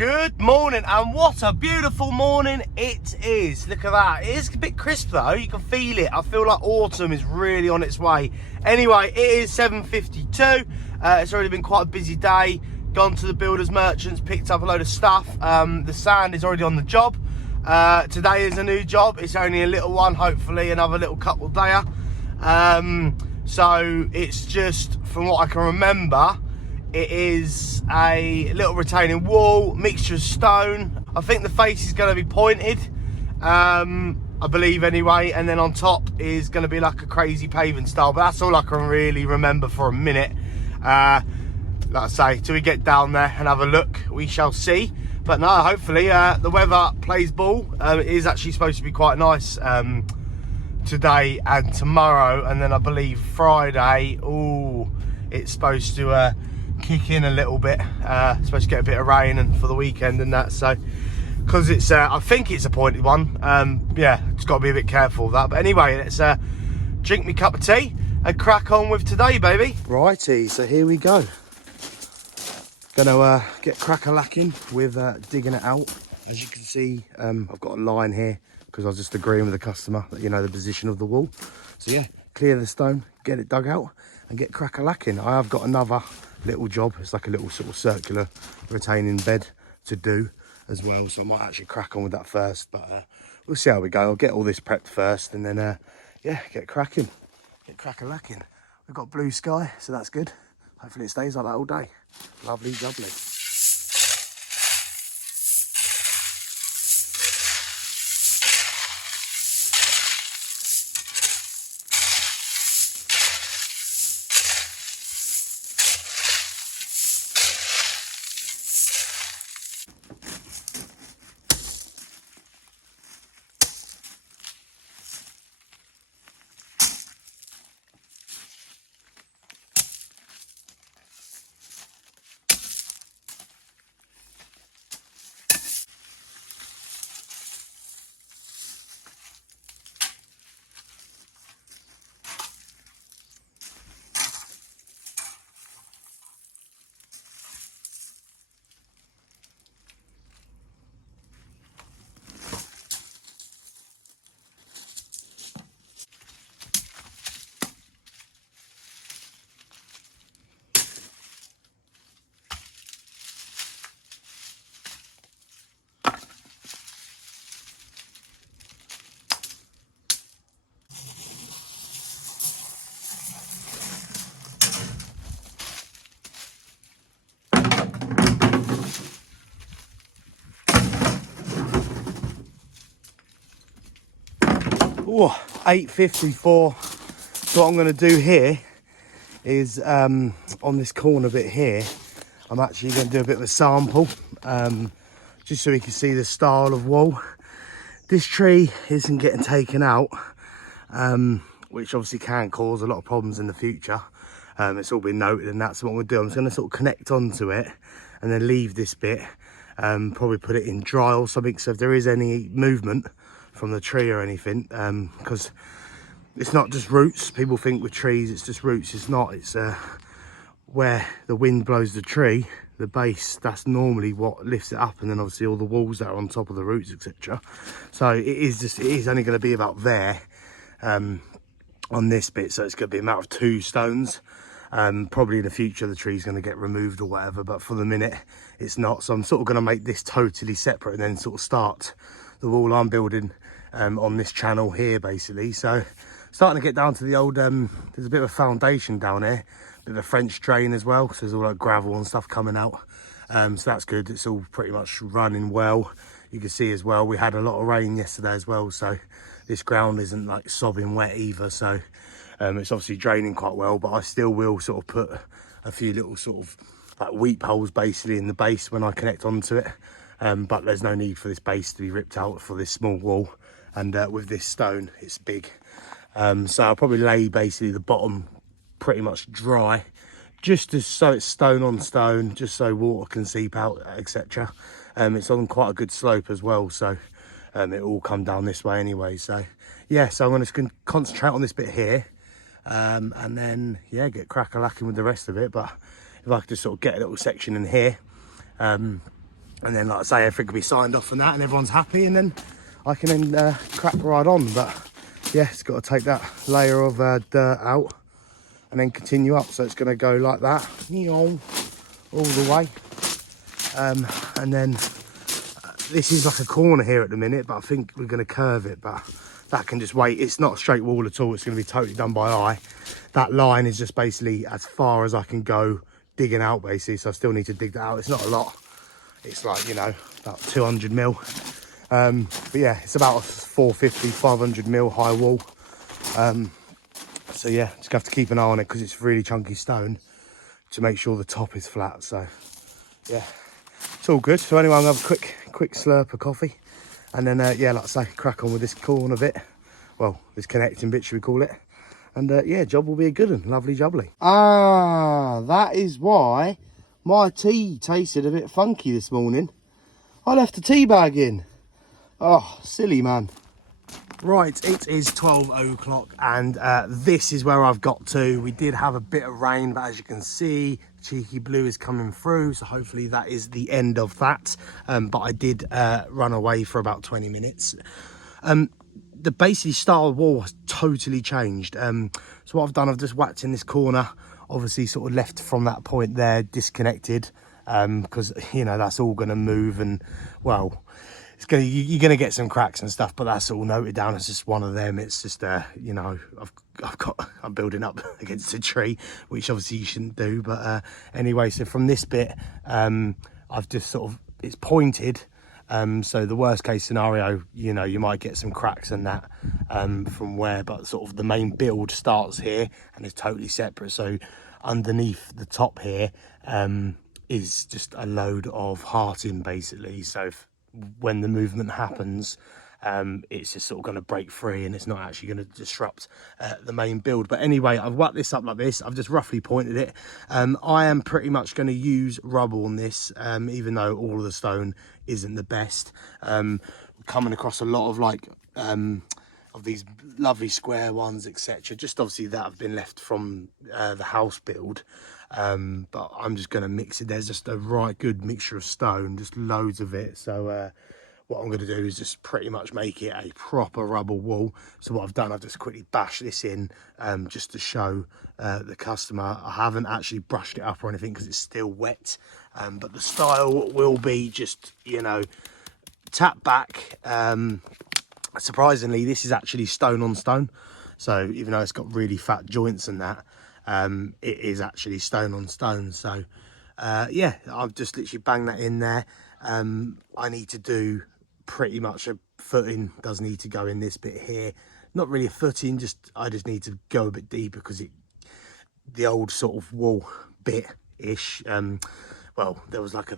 Good morning, and what a beautiful morning it is. Look at that. It is a bit crisp though, you can feel it. I feel like autumn is really on its way. Anyway, it is 7:52. It's already been quite a busy day. Gone to the builders merchants, picked up a load of stuff. The sand is already on the job. Today is a new job. It's only a little one, hopefully another little couple dayer. So it's just, from what I can remember, it is a little retaining wall, mixture of stone. I think the face is going to be pointed, I believe anyway, and then on top is going to be like a crazy paving style, but that's all I can really remember for a minute. Like I say, till we get down there and have a look, we shall see. But no, hopefully the weather plays ball. It is actually supposed to be quite nice today and tomorrow, and then I believe Friday, it's supposed to kick in a little bit. Supposed to get a bit of rain and for the weekend and that, so because it's I think it's a pointed one, yeah, just got to be a bit careful of that. But anyway, let's drink me cup of tea and crack on with today, baby. Righty, so here we go. Gonna get crack-a-lacking with digging it out. As you can see, I've got a line here because I was just agreeing with the customer that, you know, the position of the wall. So yeah, clear the stone, get it dug out and get crack-a-lacking. I have got another little job. It's like a little sort of circular retaining bed to do as well, so I might actually crack on with that first, but we'll see how we go. I'll get all this prepped first and then yeah, get cracking, get crack-a-lacking. We've got blue sky, so that's good. Hopefully it stays like that all day. Lovely jubbly. Oh, 8:54. So what I'm going to do here is on this corner bit here, I'm actually going to do a bit of a sample, just so we can see the style of wall. This tree isn't getting taken out, which obviously can cause a lot of problems in the future. It's all been noted, and that's what we'll do. I'm just going to sort of connect onto it and then leave this bit, probably put it in dry or something, so if there is any movement from the tree or anything, because it's not just roots. People think with trees it's just roots. It's not. It's where the wind blows the tree, the base, that's normally what lifts it up, and then obviously all the walls that are on top of the roots, etc. So it is only going to be about there on this bit, so it's going to be a matter of 2 stones. Probably in the future the tree's going to get removed or whatever, but for the minute it's not. So I'm sort of going to make this totally separate and then sort of start the wall I'm building on this channel here, basically. So starting to get down to the old, there's a bit of a foundation down here, a bit of a French drain as well, so there's all like gravel and stuff coming out, so that's good. It's all pretty much running well. You can see as well, we had a lot of rain yesterday as well, so this ground isn't like sobbing wet either, so it's obviously draining quite well. But I still will sort of put a few little sort of like weep holes basically in the base when I connect onto it. But there's no need for this base to be ripped out for this small wall, and with this stone it's big, so I'll probably lay basically the bottom pretty much dry, just so it's stone on stone, just so water can seep out, etc. It's on quite a good slope as well, so it will come down this way anyway. So yeah, so I'm going to concentrate on this bit here, and then yeah, get crack-a-lacking with the rest of it. But if I could just sort of get a little section in here, And then, like I say, everything can be signed off and that, and everyone's happy, and then I can then crack right on. But yeah, it's got to take that layer of dirt out and then continue up. So it's going to go like that, all the way. And then this is like a corner here at the minute, but I think we're going to curve it, but that can just wait. It's not a straight wall at all. It's going to be totally done by eye. That line is just basically as far as I can go digging out, basically. So I still need to dig that out. It's not a lot. It's like, you know, about 200 mil. But yeah, it's about a 450, 500 mil high wall. So yeah, just have to keep an eye on it because it's really chunky stone to make sure the top is flat. So yeah, it's all good. So anyway, I'm gonna have a quick slurp of coffee, and then yeah, like I say, crack on with this corner bit. Well, this connecting bit, should we call it? And yeah, job will be a good one. Lovely jubbly. Ah, that is why my tea tasted a bit funky this morning. I left the tea bag in. Oh, silly man. Right, it is 12 o'clock and this is where I've got to. We did have a bit of rain, but as you can see, cheeky blue is coming through. So hopefully that is the end of that. But I did run away for about 20 minutes. The basic style of wall has totally changed. So what I've done, I've just whacked in this corner, obviously sort of left from that point there, disconnected, because, you know, that's all going to move and, well, you're gonna get some cracks and stuff, but that's all noted down as just one of them. It's just you know, I'm building up against a tree, which obviously you shouldn't do, but anyway, so from this bit I've just sort of, it's pointed, so the worst case scenario, you know, you might get some cracks and that from where, but sort of the main build starts here and is totally separate. So underneath the top here is just a load of hearting, basically. So when the movement happens, it's just sort of going to break free and it's not actually going to disrupt the main build. But anyway, I've whacked this up like this. I've just roughly pointed it. I am pretty much going to use rubble on this, even though all of the stone isn't the best. Coming across a lot of like of these lovely square ones, etc. Just obviously that have been left from the house build. But I'm just going to mix it. There's just a right good mixture of stone, just loads of it. So what I'm going to do is just pretty much make it a proper rubble wall. So what I've done, I've just quickly bashed this in just to show the customer. I haven't actually brushed it up or anything because it's still wet, but the style will be just, you know, tap back. Surprisingly, this is actually stone on stone. So even though it's got really fat joints and that, it is actually stone on stone. So yeah, I've just literally banged that in there. I need to do pretty much a footing, does need to go in this bit here. Not really a footing, just I just need to go a bit deeper because the old sort of wall bit ish, well, there was like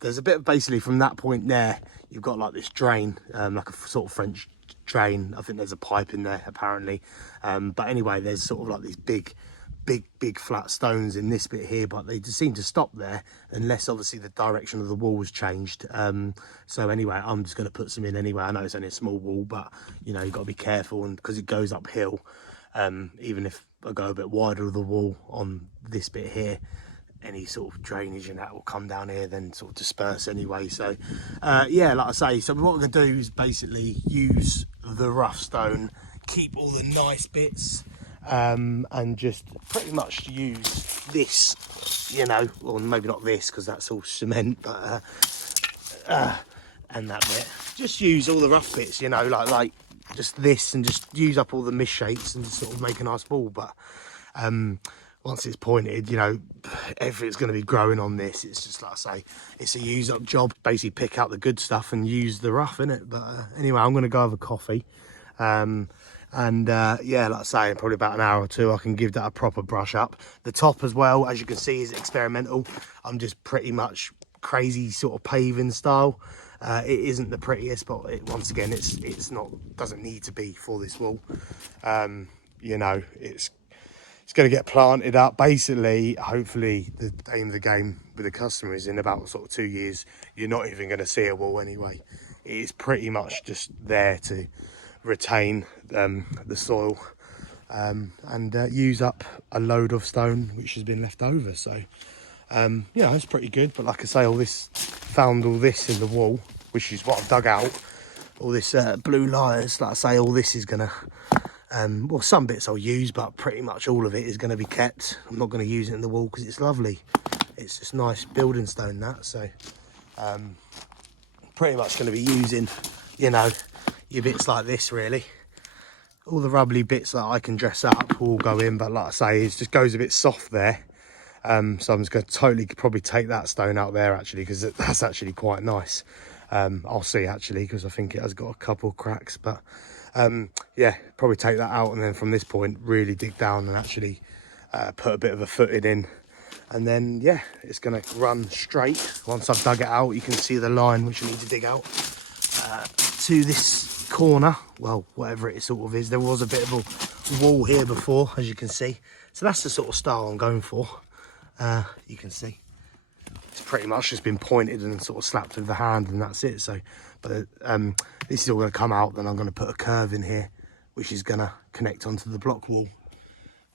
there's a bit of basically from that point there, you've got like this drain, like a sort of French drain. I think there's a pipe in there apparently, but anyway, there's sort of like these big flat stones in this bit here, but they just seem to stop there unless obviously the direction of the wall was changed. So anyway, I'm just going to put some in anyway. I know it's only a small wall, but you know, you've got to be careful, and because it goes uphill, even if I go a bit wider of the wall on this bit here, any sort of drainage and that will come down here, then sort of disperse anyway. So yeah, like I say, so what we're going to do is basically use the rough stone, keep all the nice bits, and just pretty much use this, you know, or maybe not this because that's all cement, but and that bit, just use all the rough bits, you know, like just this, and just use up all the misshapes and sort of make a nice ball. But once it's pointed, you know, everything's going to be growing on this. It's just like I say, it's a use up job, basically pick out the good stuff and use the rough in it. But anyway, I'm going to go have a coffee, and yeah, like I say, in probably about an hour or two I can give that a proper brush up. The top as well, as you can see, is experimental. I'm just pretty much crazy sort of paving style. It isn't the prettiest, but once again, it's not, doesn't need to be for this wall. You know, it's going to get planted up. Basically, hopefully the aim of the game with the customer is in about sort of 2 years, you're not even going to see a wall anyway. It is pretty much just there to retain the soil and use up a load of stone which has been left over. So yeah, it's pretty good. But like I say, all this found all this in the wall, which is what I've dug out. All this blue liars, like I say, all this is gonna, well, some bits I'll use, but pretty much all of it is gonna be kept. I'm not gonna use it in the wall because it's lovely. It's just nice building stone, that. So pretty much gonna be using, you know, your bits like this really. All the rubbly bits that I can dress up will go in, but like I say, it just goes a bit soft there. So I'm just going to probably take that stone out there actually, because that's actually quite nice. I'll see actually, because I think it has got a couple cracks, but yeah, probably take that out, and then from this point really dig down and actually put a bit of a footing in, and then yeah, it's going to run straight. Once I've dug it out, you can see the line which I need to dig out to this corner, well, whatever it sort of is. There was a bit of a wall here before, as you can see, so that's the sort of style I'm going for. You can see it's pretty much just been pointed and sort of slapped with the hand, and that's it. So but this is all going to come out, then I'm going to put a curve in here which is going to connect onto the block wall.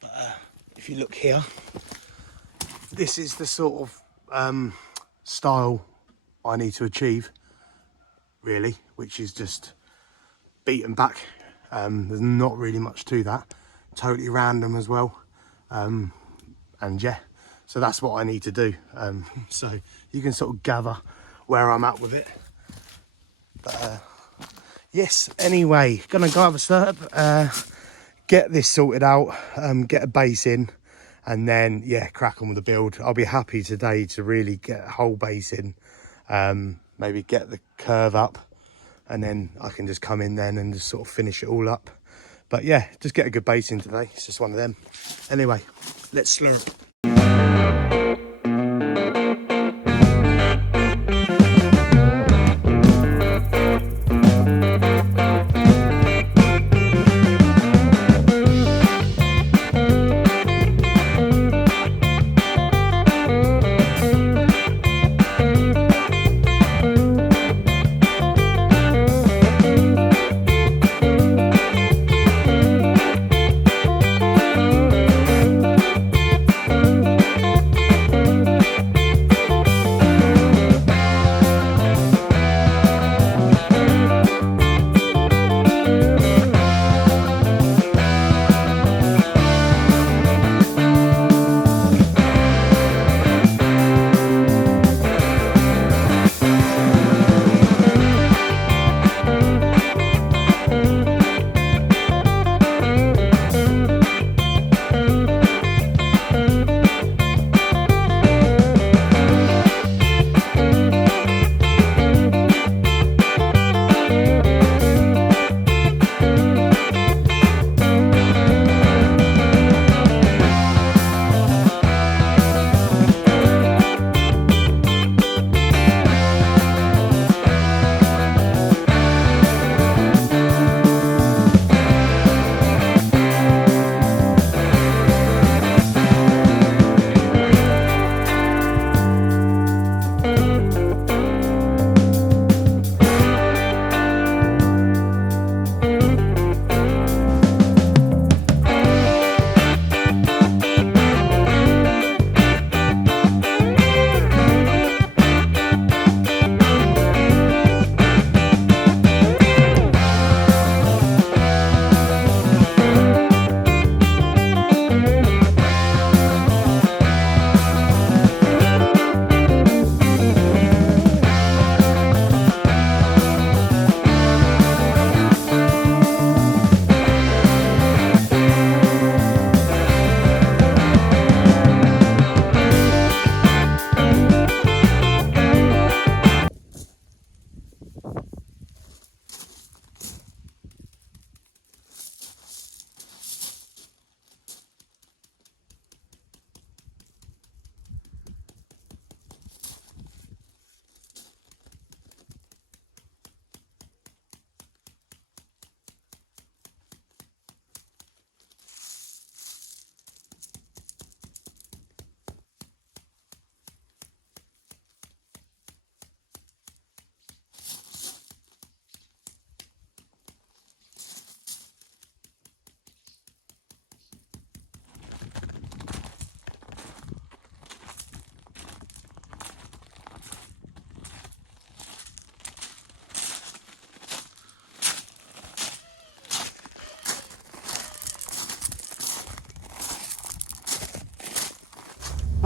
But if you look here, this is the sort of style I need to achieve really, which is just beaten back. There's not really much to that, totally random as well, and yeah, so that's what I need to do. So you can sort of gather where I'm at with it. But yes, anyway, gonna go have a slurp, get this sorted out, get a base in, and then yeah, crack on with the build. I'll be happy today to really get a whole base in, maybe get the curve up, and then I can just come in then and just sort of finish it all up. But yeah, just get a good base in today. It's just one of them. Anyway, let's slurp.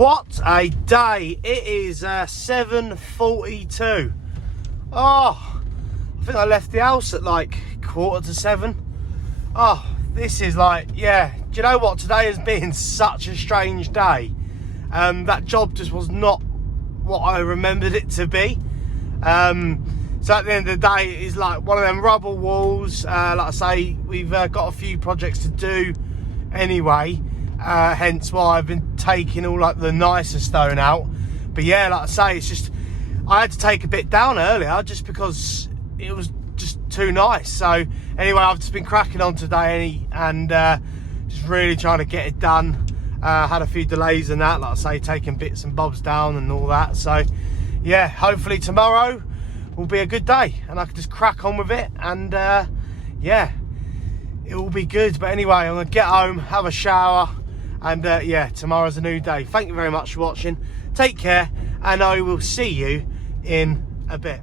What a day. It is 7:42. Oh, I think I left the house at like 6:45. Oh, this is like, yeah, do you know what? Today has been such a strange day. That job just was not what I remembered it to be. So at the end of the day, it's like one of them rubble walls. Like I say, we've got a few projects to do anyway, hence why I've been taking all like the nicer stone out. But yeah, like I say, it's just, I had to take a bit down earlier just because it was just too nice. So anyway, I've just been cracking on today and just really trying to get it done. Had a few delays and that, like I say, taking bits and bobs down and all that. So yeah, hopefully tomorrow will be a good day and I can just crack on with it, and yeah, it will be good. But anyway, I'm gonna get home, have a shower, and yeah, tomorrow's a new day. Thank you very much for watching. Take care, and I will see you in a bit.